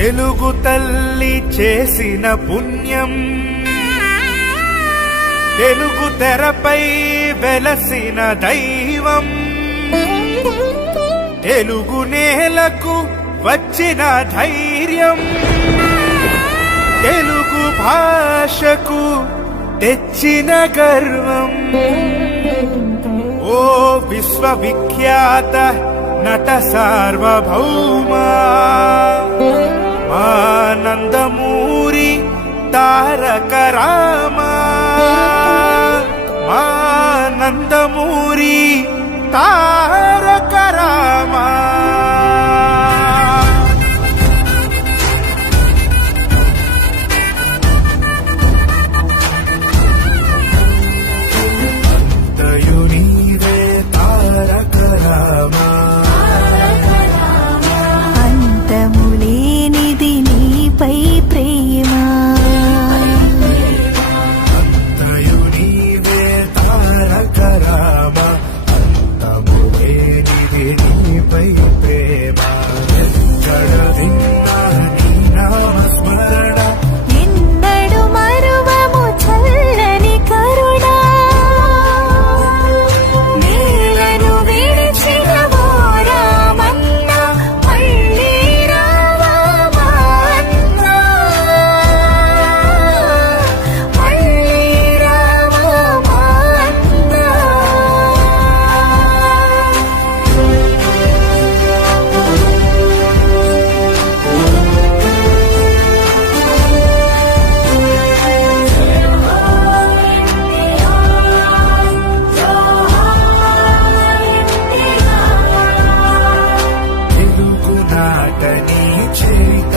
తెలుగు తల్లి చేసిన పుణ్యం, తెలుగు తెరపై వెలసిన దైవం, తెలుగు నేలకు వచ్చిన ధైర్యం, తెలుగు భాషకు తెచ్చిన గర్వం. ఓ విశ్వవిఖ్యాత నట సార్వభౌమా, మా నందమూరి తారక రామా, మా నందమూరి తారక రామా. అంతయు నీవే తారక రామా, అంతములేనిది నీపై ప్రేమ. అంతయు నీవే తారక రామా, అంతములేనిది నీపై ప్రేమ. ఎక్కడ విన్నా నీ నామస్మరణ, ఎన్నడు మరువము చల్లని కరుణ. నేలను విడిచిన ఓ రామన్న, మళ్ళీ రావా మా అన్న. మళ్ళీ రావా మా అన్న. తెలుగు నాటని చేత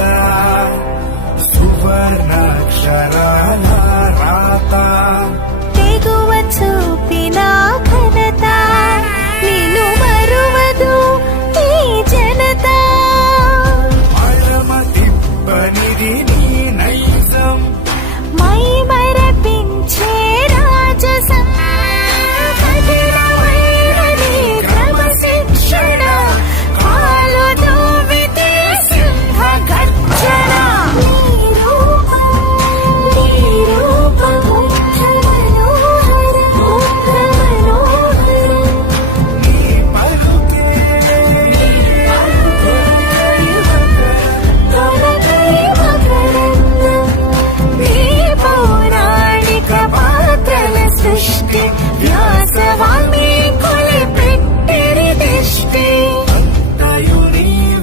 సువర్ణాక్షరాల రాత,